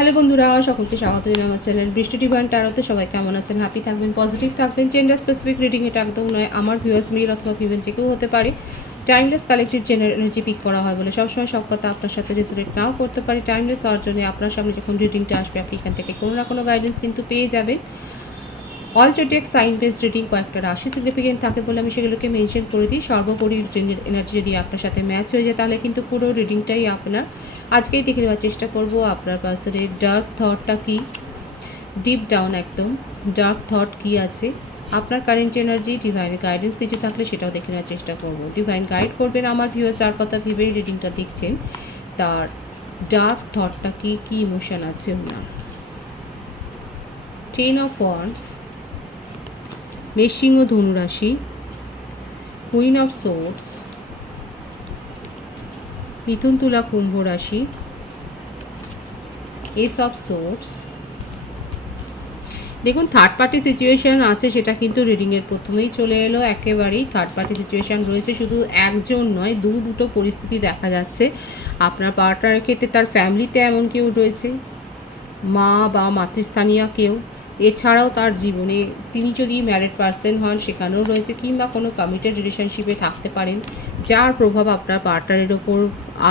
Hello বন্ধুরা, সকলকে স্বাগত জানাই আমার চ্যানেল বৃষ্টি ডিভাইন ট্যারোতে। সবাই কেমন আছেন? হ্যাপি থাকবেন, পজিটিভ থাকবেন। জেন্ডার স্পেসিফিক রিডিং এটা একদম নয়। আমার ভিউয়ার্স মেল অথবা ফিমেল যে কেউ হতে পারে। Timeless collective general energy pick করা হয় বলে সবসময় সব কথা আপনার সাথে রেজোনেট নাও করতে পারি। টাইমলেস হওয়ার জন্য আপনার সামনে যখন রিডিংটা আসবে আপনি এখান থেকে কোনো না কোনো গাইডেন্স কিন্তু পেয়ে যাবেন। All zodiac sign based reading কয়েকটা রাশি সিগনিফিকেন্ট থাকে বলে আমি সেগুলোকে মেনশন করে দিই। সর্বোপরি এনার্জি যদি আপনার সাথে ম্যাচ হয়ে যায় তাহলে কিন্তু পুরো রিডিংটাই আপনার। আজকেই দেখে নেওয়ার চেষ্টা করব আপনার পার্সনের ডার্ক থটটা কী, ডিপ ডাউন একদম ডার্ক থট কী আছে, আপনার কারেন্ট এনার্জি, ডিভাইন গাইডেন্স কিছু থাকলে সেটাও দেখে নেওয়ার চেষ্টা করব। ডিভাইন গাইড করবেন আমার ভিউয়ার যার কথা ভেবেই রিডিংটা দেখছেন, তার ডার্ক থটটা কী, কী ইমোশন আছে ওনার। 10 অফ ওয়ান্ডস, মেষ ও ধনুরাশি, কুইন অফ সোর্ডস, মিথুন তুলা কুম্ভ রাশি, এস অফ সোর্ডস। দেখুন থার্ড পার্টি সিচুয়েশান আছে, সেটা কিন্তু রিডিংয়ের প্রথমেই চলে এলো। একেবারেই থার্ড পার্টি সিচুয়েশান রয়েছে, শুধু একজন নয় দুটো পরিস্থিতি দেখা যাচ্ছে। আপনার পার্টনারের ক্ষেত্রে তার ফ্যামিলিতে এমন কেউ রয়েছে, মা বা মাতৃস্থানীয় কেউ, এছাড়াও তার জীবনে তিনি যদি ম্যারিড পার্সন হন সেখানেও রয়েছে, কিংবা কোনো কমিটেড রিলেশনশিপে থাকতে পারেন যার প্রভাব আপনার পার্টনারের ওপর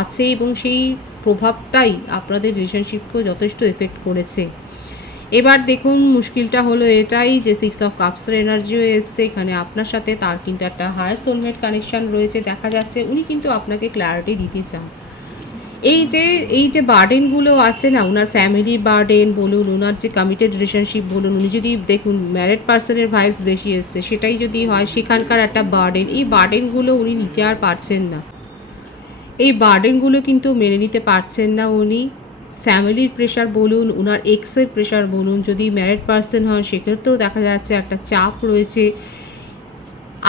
আছে এবং সেই প্রভাবটাই আপনাদের রিলেশনশিপকেও যথেষ্ট এফেক্ট করেছে। এবার দেখুন মুশকিলটা হলো এটাই যে 6 অফ কাপসের এনার্জিও এসছে এখানে আপনার সাথে। তার কিন্তু একটা হায়ার সোলমেট কানেকশান রয়েছে দেখা যাচ্ছে। উনি কিন্তু আপনাকে ক্ল্যারিটি দিতে চান। এই যে বার্ডেনগুলো আছে না, ওনার ফ্যামিলির বার্ডেন বলুন, ওনার যে কমিটেড রিলেশনশিপ বলুন, উনি যদি দেখুন ম্যারিড পার্সনের ভাইস বেশি এসছে, সেটাই যদি হয় সেখানকার একটা বার্ডেন, এই বার্ডেনগুলো উনি নিতে আর পারছেন না। এই বার্ডেনগুলো কিন্তু মেনে নিতে পারছেন না উনি। ফ্যামিলির প্রেশার বলুন, ওনার এক্সের প্রেশার বলুন, যদি ম্যারিড পার্সন হন সেক্ষেত্রেও দেখা যাচ্ছে একটা চাপ রয়েছে।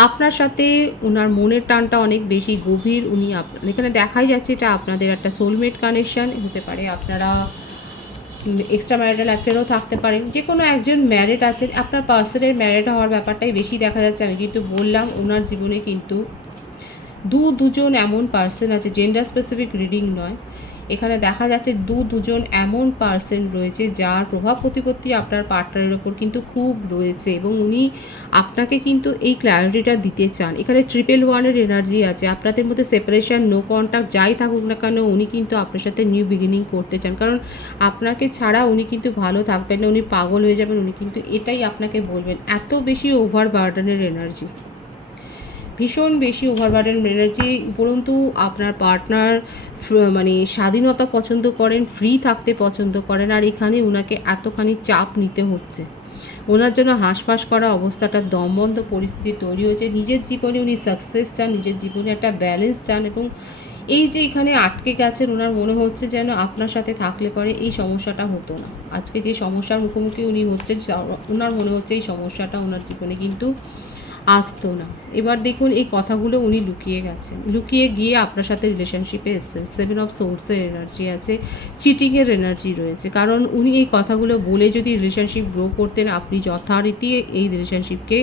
আপনার সাথে ওনার মনের টানটা অনেক বেশি গভীর। উনি এখানে দেখাই যাচ্ছে এটা আপনাদের একটা সোলমেট কানেকশান হতে পারে। আপনারা এক্সট্রা ম্যারিটাল অ্যাফেয়ারও থাকতে পারেন। যে কোনো একজন ম্যারিড আছেন, আপনার পার্সনের ম্যারিড হওয়ার ব্যাপারটাই বেশি দেখা যাচ্ছে। আমি কিন্তু বললাম ওনার জীবনে কিন্তু দুজন এমন পার্সন আছে, জেন্ডার স্পেসিফিক রিডিং নয়, এখানে দেখা যাচ্ছে দুজন এমন পার্সন রয়েছে যার প্রভাব প্রতিপত্তি আপনার পার্টনারের ওপর কিন্তু খুব রয়েছে এবং উনি আপনাকে কিন্তু এই ক্ল্যারিটিটা দিতে চান। এখানে 111-এর এনার্জি আছে। আপনাদের মধ্যে সেপারেশন, নো কন্ট্যাক্ট যাই থাকুক না কেন, উনি কিন্তু আপনার সাথে নিউ বিগিনিং করতে চান, কারণ আপনাকে ছাড়া উনি কিন্তু ভালো থাকবেন না, উনি পাগল হয়ে যাবেন। উনি কিন্তু এটাই আপনাকে বলবেন। এত বেশি ওভার বার্ডেনের এনার্জি, ভীষণ বেশি ওভারবার্ডেন এনার্জি। উপরন্তু আপনার পার্টনার মানে স্বাধীনতা পছন্দ করেন, ফ্রি থাকতে পছন্দ করেন, আর এখানে ওনাকে এতখানি চাপ নিতে হচ্ছে। ওনার জন্য হাঁসফাঁস করা অবস্থাটা দমবন্ধ পরিস্থিতি তৈরি হয়েছে। নিজের জীবনে উনি সাকসেস চান, নিজের জীবনে একটা ব্যালেন্স চান, এবং এই যে এখানে আটকে গেছেন, ওনার মনে হচ্ছে যেন আপনার সাথে থাকলে পরে এই সমস্যাটা হতো না। আজকে যে সমস্যার মুখোমুখি উনি হচ্ছেন, ওনার মনে হচ্ছে এই সমস্যাটা ওনার জীবনে কিন্তু আসতো না। এবার দেখুন এই কথাগুলো উনি লুকিয়ে গেছেন, লুকিয়ে গিয়ে আপনার সাথে রিলেশনশিপে এসছেন। 7 অফ সোর্সের এনার্জি আছে, চিটিংয়ের এনার্জি রয়েছে, কারণ উনি এই কথাগুলো বলে যদি রিলেশনশিপ গ্রো করতেন, আপনি যথারীতি এই রিলেশনশিপকে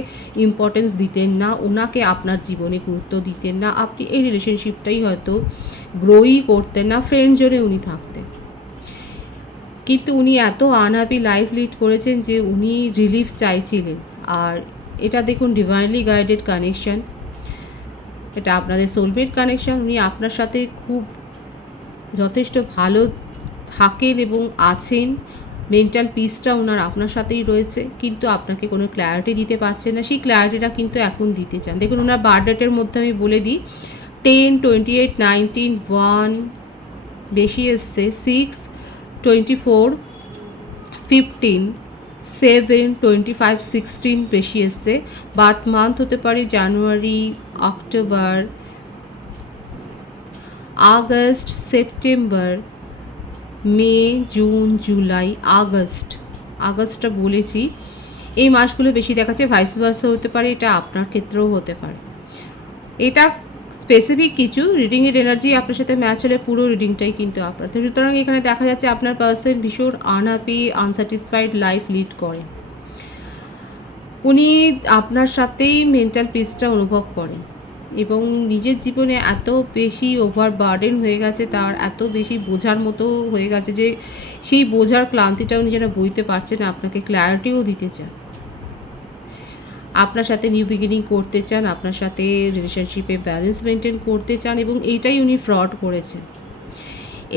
ইম্পর্টেন্স দিতেন না, ওনাকে আপনার জীবনে গুরুত্ব দিতেন না, আপনি এই রিলেশনশিপটাই হয়তো গ্রোই করতেন না, ফ্রেন্ড জোনে উনি থাকতেন। কিন্তু উনি এত আনহ্যাপি লাইফ লিড করেছেন যে উনি রিলিফ চাইছিলেন। আর এটা দেখুন ডিভাইনলি গাইডেড কানেকশান, এটা আপনাদের সোলমেট কানেকশান। উনি আপনার সাথে খুব যথেষ্ট ভালো থাকেন এবং আছেন, মেন্টাল পিসটা ওনার আপনার সাথেই রয়েছে, কিন্তু আপনাকে কোনো ক্ল্যারিটি দিতে পারছেন না। সেই ক্ল্যারিটিটা কিন্তু এখন দিতে চান। দেখুন ওনার বার্থ ডেটের মধ্যে আমি বলে দিই 10, 28, 19, 1 বেশি এসছে, 6, 24, 15, 7, 25, 16 বেশি এসছে। বার্থ মান্থ হতে পারে জানুয়ারি, অক্টোবর, আগস্ট, সেপ্টেম্বর, মে, জুন, জুলাই, আগস্টটা বলেছি। এই মাসগুলো বেশি দেখাচ্ছে। ভাইস ভার্সা হতে পারে, এটা আপনার ক্ষেত্রেও হতে পারে। এটা স্পেসিফিক কিছু রিডিংয়ের এনার্জি আপনার সাথে ম্যাচ হলে পুরো রিডিংটাই কিন্তু আপনার। সুতরাং এখানে দেখা যাচ্ছে আপনার পার্সন ভীষণ আনহ্যাপি, আনস্যাটিসফাইড লাইফ লিড করেন। উনি আপনার সাথেই মেন্টাল পিসটা অনুভব করেন। এবং নিজের জীবনে এত বেশি ওভারবার্ডেন হয়ে গেছে, তার এত বেশি বোঝার মতো হয়ে গেছে যে সেই বোঝার ক্লান্তিটাও নিজেরা বইতে পারছে না। আপনাকে ক্ল্যারিটিও দিতে চান, আপনার সাথে নিউ বিগিনিং করতে চান, আপনার সাথে রিলেশনশিপে ব্যালেন্স মেনটেন করতে চান, এবং এইটাই উনি ফ্রড করেছেন।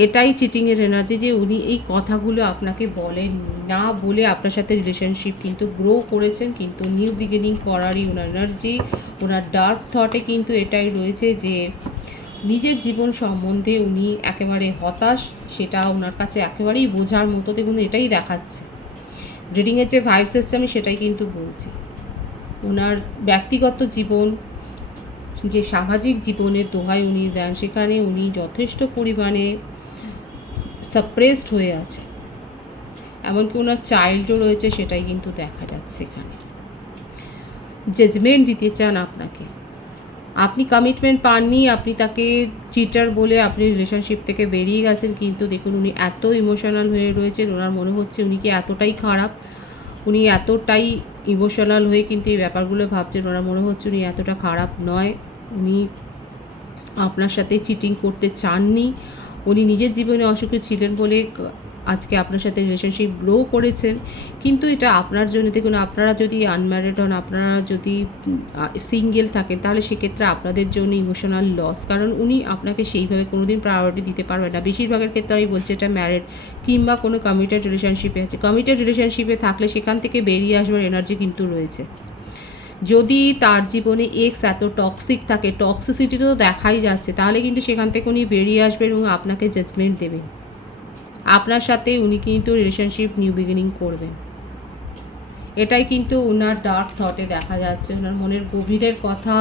এটাই চিটিংয়ের এনার্জি যে উনি এই কথাগুলো আপনাকে বলেননি, না বলে আপনার সাথে রিলেশনশিপ কিন্তু গ্রো করেছেন, কিন্তু নিউ বিগিনিং করারই ওনার এনার্জি। ওনার ডার্ক থটে কিন্তু এটাই রয়েছে যে নিজের জীবন সম্বন্ধে উনি একেবারে হতাশ, সেটা ওনার কাছে একেবারেই বোঝার মতো। দেখুন এটাই দেখাচ্ছে রিডিংয়ের যে ভাইবস এসছে, আমি সেটাই কিন্তু বলছি। ওনার ব্যক্তিগত জীবন, যে সামাজিক জীবনের দোহাই উনি দেন, সেখানে উনি যথেষ্ট পরিমাণে সাপ্রেসড হয়ে আছে, এমনকি ওনার চাইল্ডও রয়েছে, সেটাই কিন্তু দেখা যাচ্ছে এখানে। জাজমেন্ট দিতে চান আপনাকে, আপনি কমিটমেন্ট পাননি, আপনি তাকে চিটার বলে আপনি রিলেশনশিপ থেকে বেরিয়ে গেছেন, কিন্তু দেখুন উনি এত ইমোশনাল হয়ে রয়েছেন, ওনার মনে হচ্ছে উনি কি এতটাই খারাপ, উনি এতটাই ইমোশনাল হয়ে কিন্তু এই ব্যাপারগুলো ভাবছেন। ওনার মনে হচ্ছে উনি এতটা খারাপ নয়, উনি আপনার সাথে চিটিং করতে চাননি, উনি নিজের জীবনে অসুখী ছিলেন বলে আজকে আপনার সাথে রিলেশনশিপ গ্রো করেছেন। কিন্তু এটা আপনার জন্য, দেখুন আপনারা যদি আনম্যারিড হন, আপনারা যদি সিঙ্গেল থাকেন, তাহলে সেক্ষেত্রে আপনাদের জন্য ইমোশনাল লস, কারণ উনি আপনাকে সেইভাবে কোনো দিন প্রায়োরিটি দিতে পারবেন না। বেশিরভাগের ক্ষেত্রে আমি বলছি এটা ম্যারিড কিংবা কোনো কমিটেড রিলেশনশিপে আছে। কমিটেড রিলেশনশিপে থাকলে সেখান থেকে বেরিয়ে আসবার এনার্জি কিন্তু রয়েছে। যদি তার জীবনে এক্স এত টক্সিক থাকে, টক্সিসিটি তো দেখাই যাচ্ছে, তাহলে কিন্তু সেখান থেকে উনি বেরিয়ে আসবেন এবং আপনাকে জাজমেন্ট দেবেন। আপনার সাথে উনি কিন্তু রিলেশনশিপ নিউ বিগিনিং করবেন, এটাই কিন্তু ওনার ডার্ক থটে দেখা যাচ্ছে। ওনার মনের গভীরের কথা,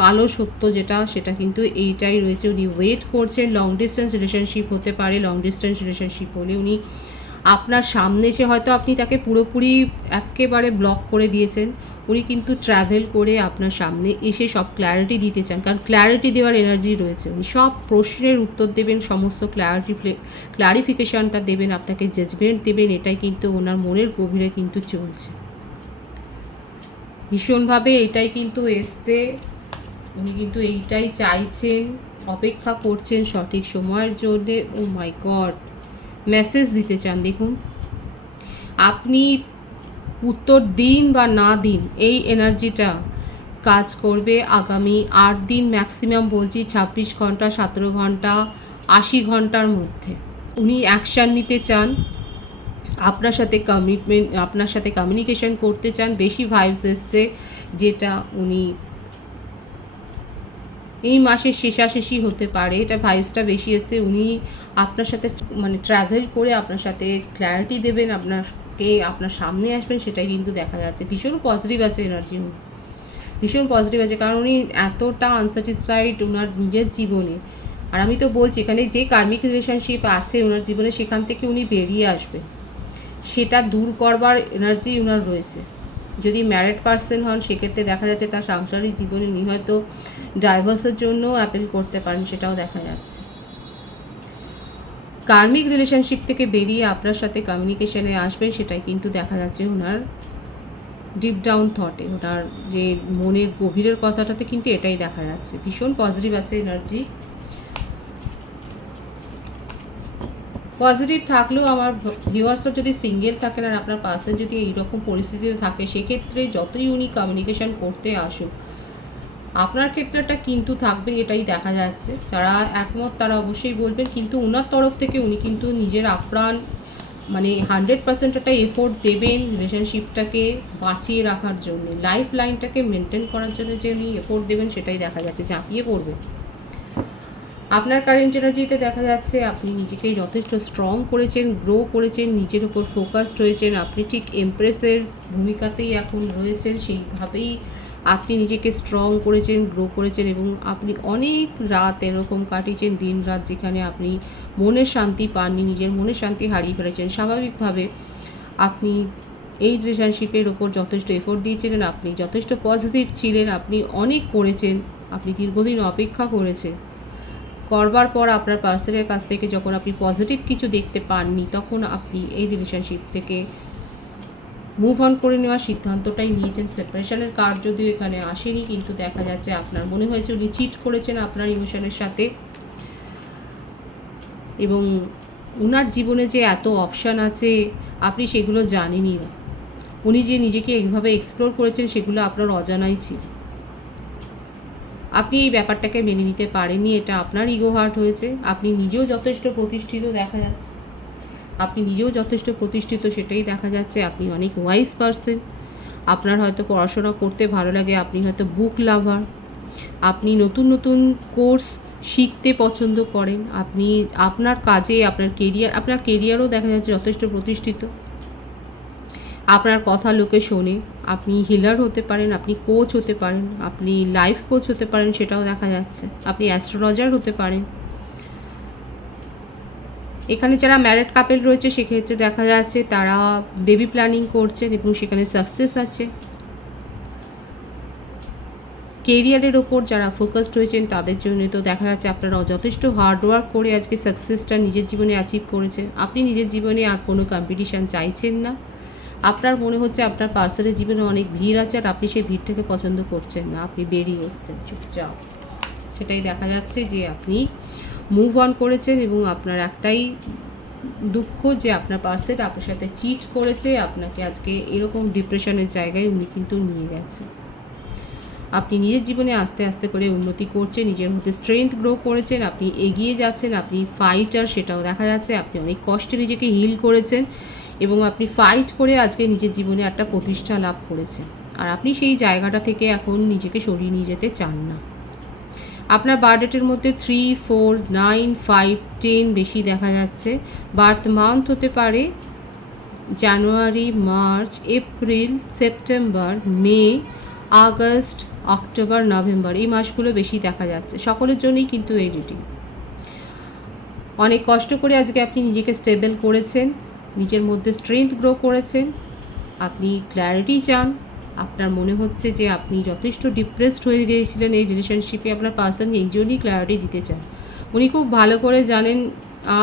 কালো সত্য যেটা, সেটা কিন্তু এইটাই রয়েছে। উনি ওয়েট করছেন, লং ডিস্টেন্স রিলেশনশিপ হতে পারে। লং ডিস্টেন্স রিলেশনশিপ হলে উনি আপনার সামনে এসে, হয়তো আপনি তাকে পুরোপুরি একেবারে ব্লক করে দিয়েছেন, উনি কিন্তু ট্রাভেল করে আপনার সামনে এসে সব ক্ল্যারিটি দিতে চান, কারণ ক্ল্যারিটি দেওয়ার এনার্জি রয়েছে। উনি সব প্রশ্নের উত্তর দেবেন, সমস্ত ক্লারিফিকেশানটা দেবেন, আপনাকে জাজমেন্ট দেবেন, এটাই কিন্তু ওনার মনের গভীরে কিন্তু চলছে ভীষণভাবে। এটাই কিন্তু এসছে, উনি কিন্তু এইটাই চাইছেন, অপেক্ষা করছেন সঠিক সময়ের জন্যে। ও মাই গড, মেসেজ দিতে চান। দেখুন আপনি উত্তর দিন বা না দিন, এই এনার্জিটা কাজ করবে আগামী 8 দিন, ম্যাক্সিমাম বলছি 26 ঘন্টা, 17 ঘন্টা, 80 ঘন্টার মধ্যে। উনি অ্যাকশান নিতে চান, আপনার সাথে আপনার সাথে কমিউনিকেশন করতে চান। বেশি ভাইবস এসছে যেটা উনি এই মাসের শেষাশেষি হতে পারে, এটা ভাইবসটা বেশি এসছে। উনি আপনার সাথে মানে ট্রাভেল করে আপনার সাথে ক্ল্যারিটি দেবেন, আপনার সামনে আসবেন, সেটাই কিন্তু দেখা যাচ্ছে। ভীষণ পজিটিভ আছে এনার্জি, ভীষণ পজিটিভ আছে, কারণ উনি এতটা আনস্যাটিসফাইড ওনার নিজের জীবনে। আর আমি তো বলছি এখানে যে কার্মিক রিলেশনশিপ আছে ওনার জীবনে, সেখান থেকে উনি বেরিয়ে আসবেন, সেটা দূর করবার এনার্জি ওনার রয়েছে। যদি ম্যারিড পার্সন হন, সেক্ষেত্রে দেখা যাচ্ছে তার সাংসারিক জীবনে উনি হয়তো ডাইভোর্সের জন্য অ্যাপিল করতে পারেন, সেটাও দেখা যাচ্ছে। কার্মিক রিলেশনশিপ থেকে বেরিয়ে আপনার সাথে কমিউনিকেশনে আসবেন, সেটাই কিন্তু দেখা যাচ্ছে ওনার ডিপ ডাউন থটে, ওনার যে মনের গভীরের কথাটাতে কিন্তু এটাই দেখা যাচ্ছে। ভীষণ পজিটিভ আছে এনার্জি। পজিটিভ থাকলেও আমার ভিউয়ার্সরা যদি সিঙ্গেল থাকেন আর আপনার পাশে যদি এইরকম পরিস্থিতিতে থাকে, সেক্ষেত্রে যতই উনি কমিউনিকেশন করতে আসুক, আপনার ক্ষেত্রেটা কিন্তু থাকবে, এটাই দেখা যাচ্ছে। যারা একমত তারা অবশ্যই বলবেন, কিন্তু ওনার তরফ থেকে উনি কিন্তু নিজের আপ্রাণ মানে 100% একটা এফোর্ট দেবেন রিলেশনশিপটাকে বাঁচিয়ে রাখার জন্য, লাইফ লাইনটাকে মেনটেন করার জন্য যে উনি এফোর্ট দেবেন, সেটাই দেখা যাচ্ছে। ঝাঁপিয়ে পড়বে। আপনার কারেন্ট এনার্জিতে দেখা যাচ্ছে আপনি নিজেকে যথেষ্ট স্ট্রং করেছেন, গ্রো করেছেন, নিজের উপর ফোকাসড হয়েছেন। আপনি ঠিক এমপ্রেসের ভূমিকাতেই এখন রয়েছেন, সেইভাবেই আপনি নিজেকে স্ট্রং করেছেন, গ্রো করেছেন, এবং আপনি অনেক রাত এরকম কাটিয়েছেন, দিন রাত, যেখানে আপনি মনের শান্তি পাননি, নিজের মনের শান্তি হারিয়ে ফেলেছেন। স্বাভাবিকভাবে আপনি এই রিলেশনশিপের ওপর যথেষ্ট এফোর্ট দিয়েছিলেন, আপনি যথেষ্ট পজিটিভ ছিলেন, আপনি অনেক করেছেন, আপনি দীর্ঘদিন অপেক্ষা করেছেন। করবার পর আপনার পার্সনের কাছ থেকে যখন আপনি পজিটিভ কিছু দেখতে পাননি, তখন আপনি এই রিলেশনশিপ থেকে মুভ অন করে নেওয়ার সিদ্ধান্তটাই নিয়েছেন। সেপারেশনের কার্ড যদিও এখানে আসেনি, কিন্তু দেখা যাচ্ছে আপনার মনে হয়েছে উনি চিট করেছেন আপনার ইমোশনের সাথে, এবং ওনার জীবনে যে এত অপশান আছে আপনি সেগুলো জানেনই না। উনি যে নিজেকে এইভাবে এক্সপ্লোর করেছেন সেগুলো আপনার অজানাই ছিল। আপনি এই ব্যাপারটাকে মেনে নিতে পারেননি, এটা আপনার ইগো হার্ট হয়েছে। আপনি নিজেও যথেষ্ট প্রতিষ্ঠিত দেখা যাচ্ছে, আপনি নিজেও যথেষ্ট প্রতিষ্ঠিত সেটাই দেখা যাচ্ছে। আপনি অনেক ওয়াইজ পারসন, আপনার হয়তো পড়াশোনা করতে ভালো লাগে, আপনি হয়তো বুক লাভার, আপনি নতুন নতুন কোর্স শিখতে পছন্দ করেন, আপনি আপনার কাজে আপনার কেরিয়ারও দেখা যাচ্ছে যথেষ্ট প্রতিষ্ঠিত, আপনার কথা লোকে শোনে, আপনি হিলার হতে পারেন, আপনি কোচ হতে পারেন, আপনি লাইফ কোচ হতে পারেন, সেটাও দেখা যাচ্ছে, আপনি অ্যাস্ট্রোলজার হতে পারেন। এখানে যারা ম্যারিড কাপল রয়েছে সেক্ষেত্রে দেখা যাচ্ছে তারা বেবি প্ল্যানিং করছেন এবং সেখানে সাকসেস আছে। কেরিয়ারের ওপর যারা ফোকাসড হয়েছেন তাদের জন্য তো দেখা যাচ্ছে আপনারা যথেষ্ট হার্ডওয়ার্ক করে আজকে সাকসেসটা নিজের জীবনে অ্যাচিভ করেছেন। আপনি নিজের জীবনে আর কোনো কম্পিটিশান চাইছেন না। আপনার মনে হচ্ছে আপনার পার্সনের জীবনে অনেক ভিড় আছে আর আপনি সেই ভিড়টাকে পছন্দ করছেন না, আপনি বেরিয়ে এসছেন চুপচাপ। সেটাই দেখা যাচ্ছে যে আপনি মুভ অন করেছেন এবং আপনার একটাই দুঃখ যে আপনার পার্সন আপনার সাথে চিট করেছে, আপনাকে আজকে এরকম ডিপ্রেশনের জায়গায় উনি কিন্তু নিয়ে গেছে। আপনি নিজের জীবনে আস্তে আস্তে করে উন্নতি করছেন, নিজের মধ্যে স্ট্রেংথ গ্রো করেছেন, আপনি এগিয়ে যাচ্ছেন, আপনি ফাইটার সেটাও দেখা যাচ্ছে। আপনি অনেক কষ্টে নিজেকে হিল করেছেন এবং আপনি ফাইট করে আজকে নিজের জীবনে একটা প্রতিষ্ঠা লাভ করেছেন, আর আপনি সেই জায়গাটা থেকে এখন নিজেকে সরিয়ে নিয়ে যেতে চান না। আপনার বার্থ ডেটের মধ্যে 3, 4, 9, 5, 10 বেশি দেখা যাচ্ছে। বার্থ মান্থ হতে পারে জানুয়ারি, মার্চ, এপ্রিল, সেপ্টেম্বর, মে, আগস্ট, অক্টোবর, নভেম্বর, এই মাসগুলো বেশি দেখা যাচ্ছে। সকলের জন্যই কিন্তু এই রিডিং। অনেক কষ্ট করে আজকে আপনি নিজেকে স্টেবল করেছেন, নিজের মধ্যে স্ট্রেংথ গ্রো করেছেন, আপনি ক্ল্যারিটি চান। আপনার মনে হচ্ছে যে আপনি যথেষ্ট ডিপ্রেসড হয়ে গিয়েছিলেন এই রিলেশনশিপে, আপনার পার্সন এই জন্যই ক্ল্যারিটি দিতে চান। উনি খুব ভালো করে জানেন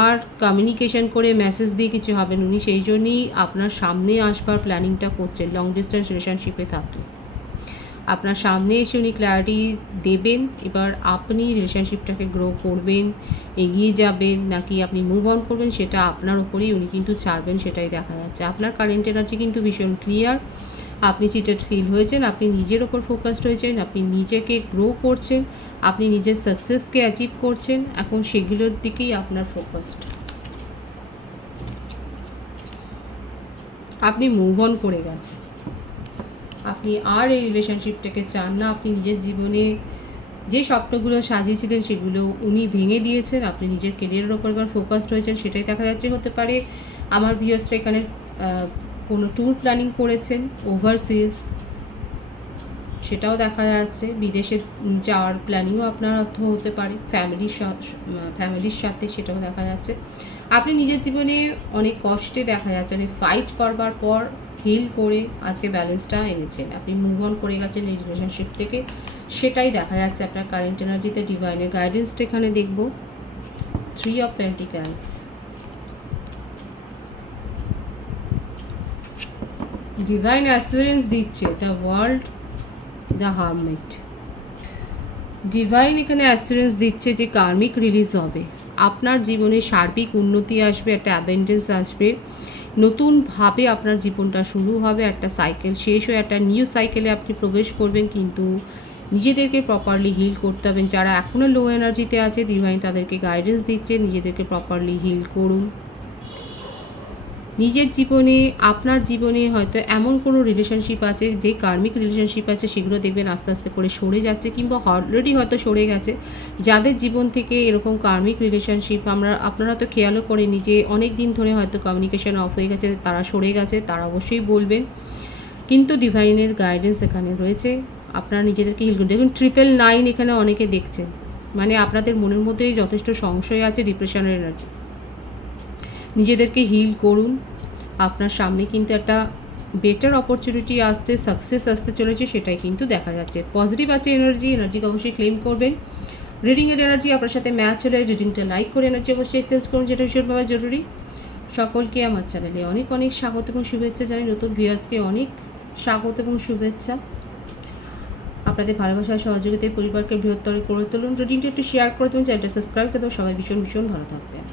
আর কমিউনিকেশন করে মেসেজ দিয়ে কিছু হবেন, উনি সেই জন্যই আপনার সামনে আসবার প্ল্যানিংটা করছেন। লং ডিস্টেন্স রিলেশনশিপে থাকলে আপনার সামনে এসে উনি ক্ল্যারিটি দেবেন। এবার আপনি রিলেশনশিপটাকে গ্রো করবেন, এগিয়ে যাবেন, নাকি আপনি মুভ অন করবেন সেটা আপনার উপরেই উনি কিন্তু ছাড়বেন, সেটাই দেখা যাচ্ছে। আপনার কারেন্ট এনার্জি কিন্তু ভীষণ ক্লিয়ার। আপনি চিটেড ফিল হয়েছেন, আপনি নিজের ওপর ফোকাসড হয়েছেন, আপনি নিজেকে গ্রো করছেন, আপনি নিজের সাকসেসকে অ্যাচিভ করছেন, এখন সেগুলোর দিকেই আপনার ফোকাসড। আপনি মুভ অন করে গেছেন, আপনি আর এই রিলেশনশিপটাকে চান না। আপনি নিজের জীবনে যে স্বপ্নগুলো সাজিয়েছিলেন সেগুলো উনি ভেঙে দিয়েছেন, আপনি নিজের কেরিয়ারের ওপর এবার ফোকাসড হয়েছেন, সেটাই দেখা যাচ্ছে। হতে পারে আমার ভিউয়ার্সরা এখানে কোনো ট্যুর প্ল্যানিং করেছেন ওভারসিজ, সেটাও দেখা যাচ্ছে। বিদেশে যাওয়ার প্ল্যানিংও আপনার হতে পারে ফ্যামিলির সাথে, সেটাও দেখা যাচ্ছে। আপনি নিজের জীবনে অনেক কষ্টে দেখা যাচ্ছে, অনেক ফাইট করবার পর হিল করে আজকে ব্যালেন্সটা এনেছেন, আপনি মুভ অন করে গেছেন এই রিলেশনশিপ থেকে, সেটাই দেখা যাচ্ছে আপনার কারেন্ট এনার্জিতে। ডিভাইনের গাইডেন্সটা এখানে দেখব। 3 অফ পেন্টিক্যালস, ডিভাইন অ্যাসুরেন্স দিচ্ছে the world, the hermit. Divine এখানে অ্যাসুরেন্স দিচ্ছে যে কার্মিক রিলিজ হবে, আপনার জীবনে সার্বিক উন্নতি আসবে, একটা অ্যাবেন্ডেন্স আসবে, নতুনভাবে আপনার জীবনটা শুরু হবে, একটা সাইকেল শেষ হয়ে একটা নিউ সাইকেলে আপনি প্রবেশ করবেন। কিন্তু নিজেদেরকে প্রপারলি হিল করতে হবে। যারা এখনও লো এনার্জিতে আছে, ডিভাইন তাদেরকে গাইডেন্স দিচ্ছে নিজেদেরকে প্রপারলি হিল করুন। নিজের জীবনে, আপনার জীবনে হয়তো এমন কোনো রিলেশনশিপ আছে, যে কার্মিক রিলেশনশিপ আছে, সেগুলো দেখবেন আস্তে আস্তে করে সরে যাচ্ছে, কিংবা অলরেডি হয়তো সরে গেছে। যাদের জীবন থেকে এরকম কার্মিক রিলেশনশিপ আপনারা তো খেয়ালও করেনি যে অনেক দিন ধরে হয়তো কমিউনিকেশন অফ হয়ে গেছে, তারা সরে গেছে, তারা অবশ্যই বলবেন। কিন্তু ডিভাইনের গাইডেন্স এখানে রয়েছে, আপনারা নিজেদেরকে হিল করুন। দেখুন 999 এখানে অনেকে দেখছেন, মানে আপনাদের মনের মধ্যেই যথেষ্ট সংশয় আছে, ডিপ্রেশনের এনার্জি। নিজেদেরকে হিল করুন, আপনার সামনে কিন্তু একটা বেটার অপরচুনিটি আসছে, সাকসেস আসতে চলেছে, সেটাই কিন্তু দেখা যাচ্ছে। পজিটিভ আছে এনার্জিকে অবশ্যই ক্লেম করবেন। রিডিংয়ের এনার্জি আপনার সাথে ম্যাচ হলে রিডিংটা লাইক করে এনার্জি অবশ্যই এক্সচেঞ্জ করুন, যেটা ভীষণভাবে জরুরি। সকলকে আমার চ্যানেলে অনেক অনেক স্বাগত এবং শুভেচ্ছা জানাই। নতুন ভিউয়ার্সকে অনেক স্বাগত এবং শুভেচ্ছা। আপনাদের ভালোবাসার সহযোগিতায় পরিবারকে বৃহত্তর করে তুলুন। রিডিংটা একটু শেয়ার করে দেবেন, চ্যানেলটা সাবস্ক্রাইব করে দেবেন। সবাই ভীষণ ভীষণ ভালো থাকবেন।